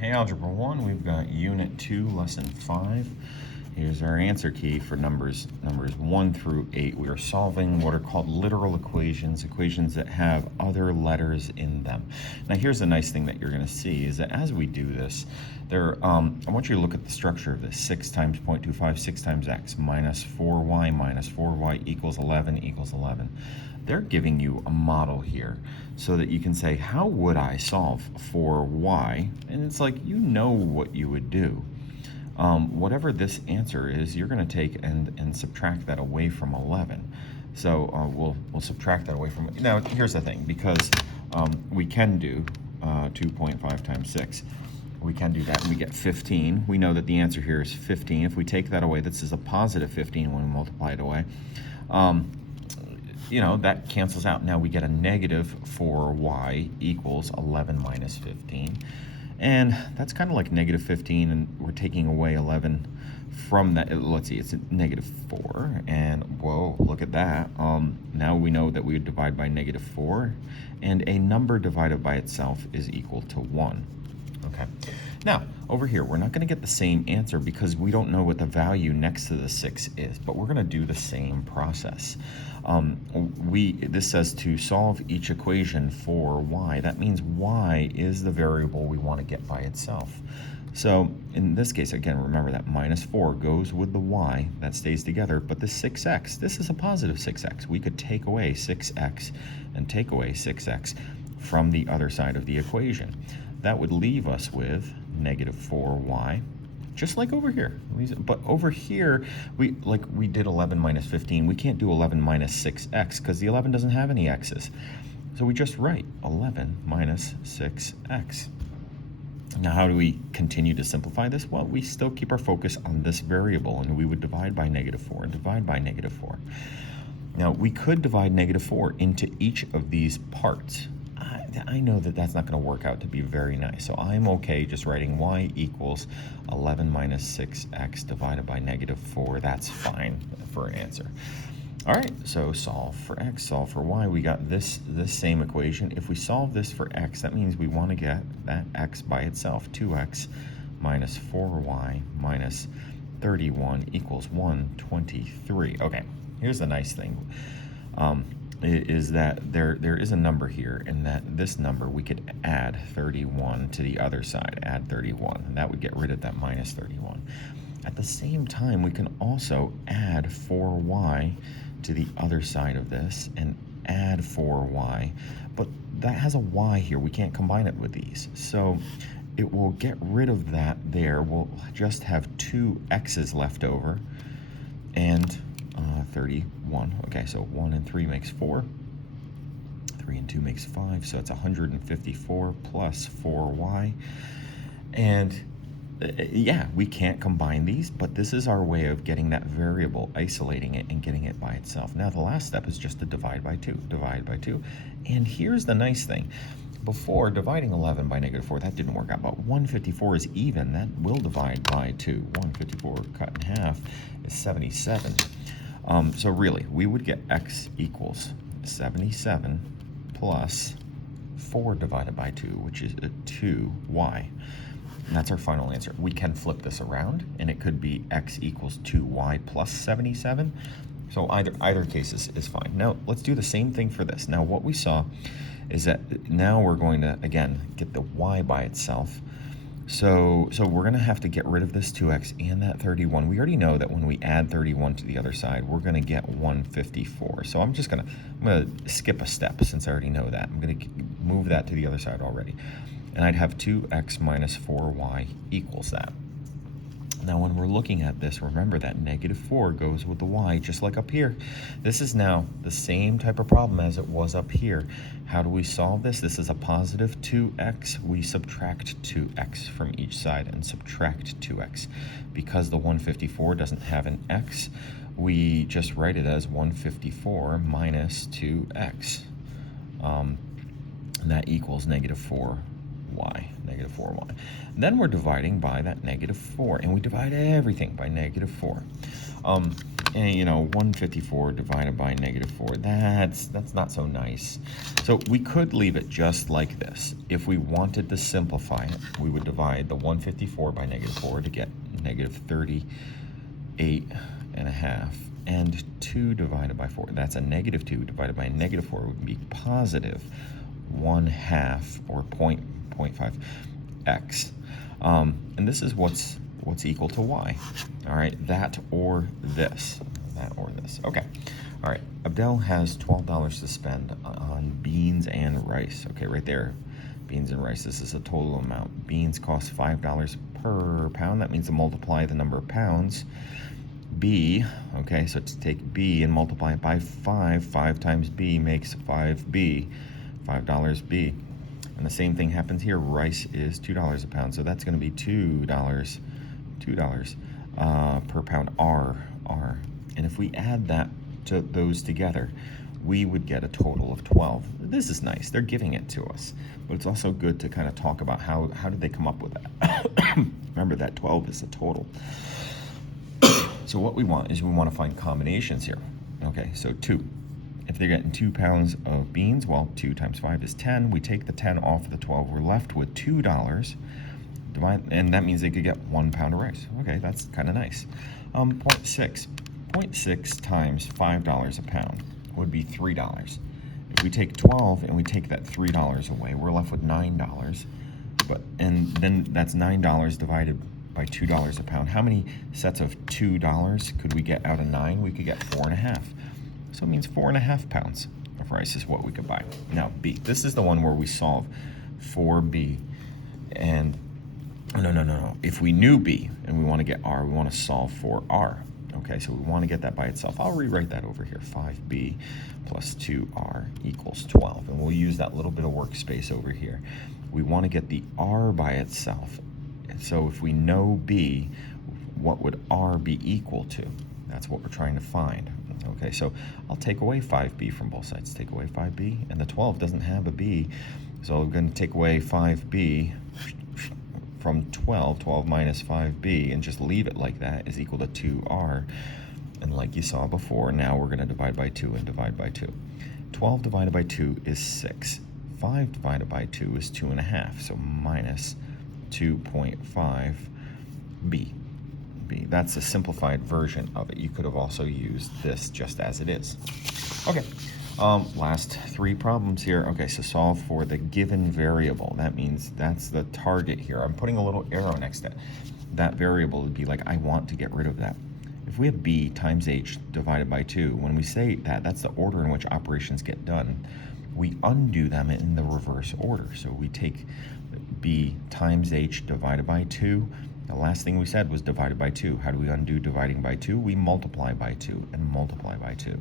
Hey, Algebra 1, we've got Unit 2, Lesson 5. Here's our answer key for numbers 1 through 8. We are solving what are called literal equations, equations that have other letters in them. Now, here's the nice thing that you're going to see is that as we do this, I want you to look at the structure of this. 6 times 0.25, 6 times x, minus 4y equals 11 equals 11. They're giving you a model here so that you can say, how would I solve for y? And it's like, you know what you would do. Whatever this answer is, you're going to take and subtract that away from 11. So we'll subtract that away from it. Now, here's the thing, because we can do 2.5 times 6. We can do that, and we get 15. We know that the answer here is 15. If we take that away, this is a positive 15 when we multiply it away. That cancels out. Now we get a negative 4y equals 11 minus 15. And that's kind of like negative 15, and we're taking away 11 from that. Let's see, it's a negative 4, and whoa, look at that. Now we know that we would divide by negative 4, and a number divided by itself is equal to 1. Okay. Now, over here, we're not going to get the same answer because we don't know what the value next to the 6 is, but we're going to do the same process. This says to solve each equation for y. That means y is the variable we want to get by itself. So in this case, again, remember that minus 4 goes with the y. That stays together, but the 6x, this is a positive 6x. We could take away 6x and take away 6x from the other side of the equation. That would leave us with negative 4y, just like over here. But over here, we did 11 minus 15. We can't do 11 minus 6x because the 11 doesn't have any x's. So we just write 11 minus 6x. Now, how do we continue to simplify this? Well, we still keep our focus on this variable, and we would divide by negative 4 and divide by negative 4. Now, we could divide negative 4 into each of these parts. I know that that's not going to work out to be very nice, so I'm okay just writing y equals 11 minus 6x divided by negative 4. That's fine for an answer. All right, so solve for x, solve for y. We got this same equation. If we solve this for x, that means we want to get that x by itself. 2x minus 4y minus 31 equals 123. Okay, here's the nice thing. Is that there is a number here, and that this number we could add 31 to the other side, add 31, and that would get rid of that minus 31. At the same time, we can also add 4y to the other side of this and add 4y, but that has a y here. We can't combine it with these, so it will get rid of that there. We'll just have two x's left over, and 31. Okay, so 1 and 3 makes 4. 3 and 2 makes 5, so it's 154 plus 4y. And yeah, we can't combine these, but this is our way of getting that variable, isolating it, and getting it by itself. Now, the last step is just to divide by 2. Divide by 2. And here's the nice thing. Before, dividing 11 by negative 4, that didn't work out, but 154 is even. That will divide by 2. 154 cut in half is 77. So really, we would get x equals 77 plus 4 divided by 2, which is a 2y. And that's our final answer. We can flip this around, and it could be x equals 2y plus 77. So either case is fine. Now, let's do the same thing for this. Now, what we saw is that now we're going to, again, get the y by itself. So we're going to have to get rid of this 2x and that 31. We already know that when we add 31 to the other side, we're going to get 154. So I'm going to skip a step since I already know that. I'm going to move that to the other side already. And I'd have 2x minus 4y equals that. Now, when we're looking at this, remember that negative 4 goes with the y, just like up here. This is now the same type of problem as it was up here. How do we solve this? This is a positive 2x. We subtract 2x from each side and subtract 2x. Because the 154 doesn't have an x, we just write it as 154 minus 2x. And that equals negative 4y. Negative 4y. And then we're dividing by that negative 4, and we divide everything by negative 4. And, 154 divided by negative 4, that's not so nice. So we could leave it just like this. If we wanted to simplify it, we would divide the 154 by negative 4 to get negative 38 and a half. And 2 divided by 4, that's a negative 2 divided by negative 4 would be positive 1/2 or 0.5 x. And this is what's equal to y. All right, that or this. Okay. All right, Abdel has $12 to spend on beans and rice. Okay, right there, beans and rice. This is a total amount. Beans cost $5 per pound. That means to multiply the number of pounds. B, okay, so to take B and multiply it by 5. 5 times B makes 5B, $5 B. And the same thing happens here. Rice is $2 a pound, so that's going to be $2 per pound. R. And if we add those together, we would get a total of 12. This is nice. They're giving it to us, but it's also good to kind of talk about how did they come up with that. Remember that 12 is the total. So what we want is we want to find combinations here. Okay, so 2. If they're getting 2 pounds of beans, well, 2 times 5 is 10. We take the 10 off of the 12. We're left with $2. And that means they could get 1 pound of rice. Okay, that's kind of nice. 0.6. 0.6 times $5 a pound would be $3. If we take 12 and we take that $3 away, we're left with $9. And then that's $9 divided by $2 a pound. How many sets of $2 could we get out of 9? We could get 4.5. So it means 4.5 pounds of rice is what we could buy. Now B, this is the one where we solve for B. And no. If we knew B and we want to get R, we want to solve for R. Okay, so we want to get that by itself. I'll rewrite that over here. 5B plus 2R equals 12. And we'll use that little bit of workspace over here. We want to get the R by itself. So if we know B, what would R be equal to? That's what we're trying to find. Okay, so I'll take away 5B from both sides. Take away 5B, and the 12 doesn't have a B. So we're going to take away 5B from 12. 12 minus 5B, and just leave it like that is equal to 2R. And like you saw before, now we're going to divide by 2 and divide by 2. 12 divided by 2 is 6. 5 divided by 2 is 2.5, so minus 2.5B. That's a simplified version of it. You could have also used this just as it is. Okay, last 3 problems here. Okay, so solve for the given variable. That means that's the target here. I'm putting a little arrow next to it. That variable would be like, I want to get rid of that. If we have B times H divided by 2, when we say that, that's the order in which operations get done. We undo them in the reverse order. So we take B times H divided by 2. The last thing we said was divided by 2. How do we undo dividing by 2? We multiply by 2 and multiply by 2.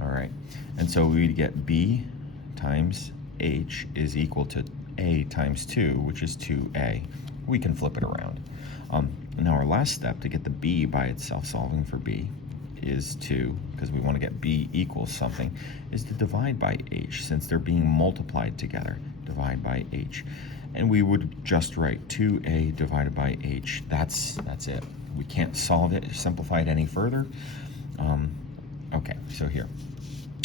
All right, and so we get B times H is equal to A times 2, which is 2A. We can flip it around. Now our last step to get the B by itself, solving for B, is to, because we want to get B equals something, is to divide by H. Since they're being multiplied together, divide by H. And we would just write 2A divided by H. That's it. We can't solve it, simplify it any further. Okay, so here.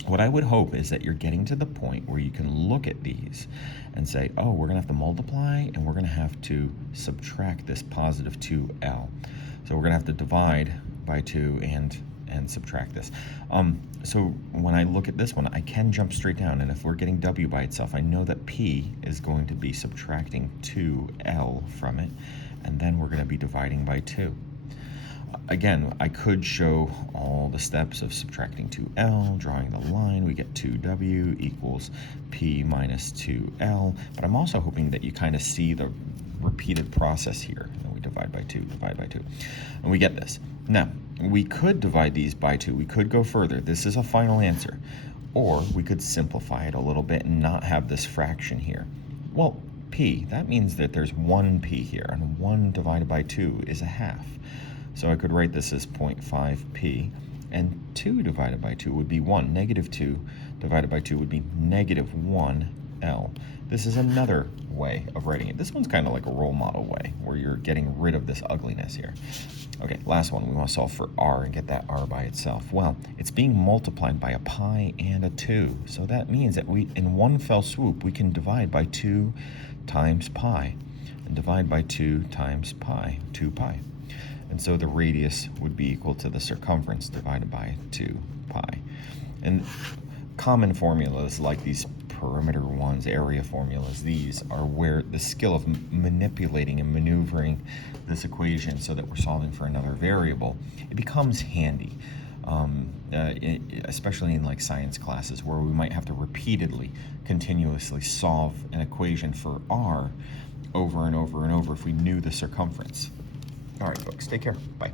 What I would hope is that you're getting to the point where you can look at these and say, oh, we're going to have to multiply and we're going to have to subtract this positive 2L. So we're going to have to divide by 2 and subtract this. So when I look at this one, I can jump straight down, and if we're getting W by itself, I know that P is going to be subtracting 2L from it, and then we're going to be dividing by 2. Again, I could show all the steps of subtracting 2L, drawing the line. We get 2W equals P minus 2L, but I'm also hoping that you kind of see the repeated process here. We divide by 2, divide by 2, and we get this. Now, we could divide these by 2. We could go further. This is a final answer. Or we could simplify it a little bit and not have this fraction here. Well, P, that means that there's 1P here, and 1 divided by 2 is a half. So I could write this as 0.5P, and 2 divided by 2 would be 1. Negative 2 divided by 2 would be negative 1 L. This is another way of writing it. This one's kind of like a role model way, where you're getting rid of this ugliness here. Okay, last one. We want to solve for r and get that r by itself. Well, it's being multiplied by a pi and a 2. So that means that we, in one fell swoop, we can divide by 2 times pi. And divide by 2 times pi, 2 pi. And so the radius would be equal to the circumference divided by 2 pi. And common formulas like these perimeter ones, area formulas, these are where the skill of manipulating and maneuvering this equation so that we're solving for another variable, it becomes handy. Especially in like science classes where we might have to repeatedly, continuously solve an equation for r over and over and over if we knew the circumference. All right, folks, take care. Bye.